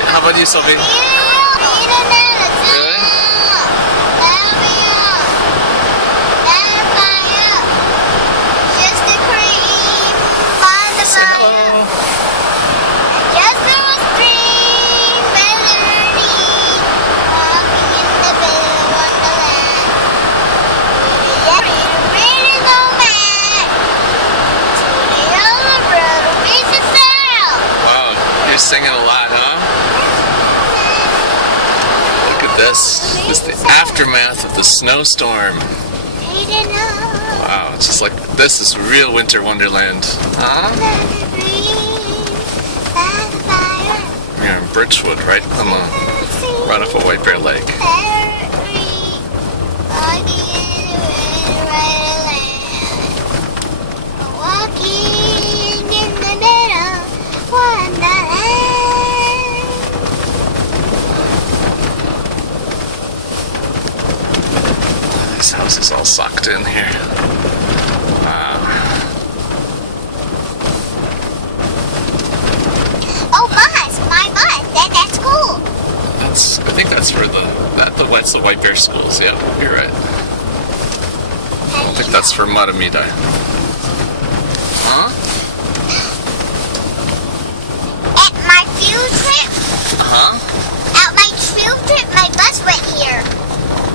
How about you, Sophie? Really? Say hello. Wow, you're singing a lot, huh? Look at this. It's the aftermath of the snowstorm. Wow, it's just like, this is real winter wonderland. Huh? We're in Birchwood, right on the right off of White Bear Lake. This house is all socked in here. Wow. Oh, bus! My bus! That's cool! I think that's for that's the White Bear Schools, yeah, you're right. I think that's for Matamida. Huh? At my field trip? Uh-huh. At my field trip, my bus went here.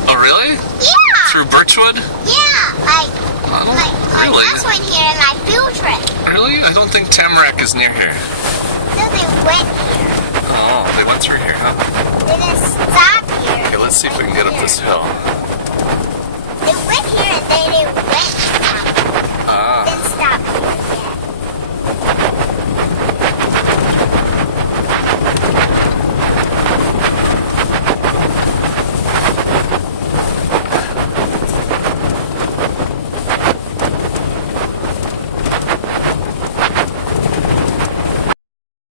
Oh, really? Yeah! Through Birchwood? Yeah, my Really? bus went here in my field trip. Really? I don't think Tamarack is near here. So they went here. Oh, they went through here, huh? They just stopped here. Okay, let's see if we can get up this hill. They went here and then they went down. Ah.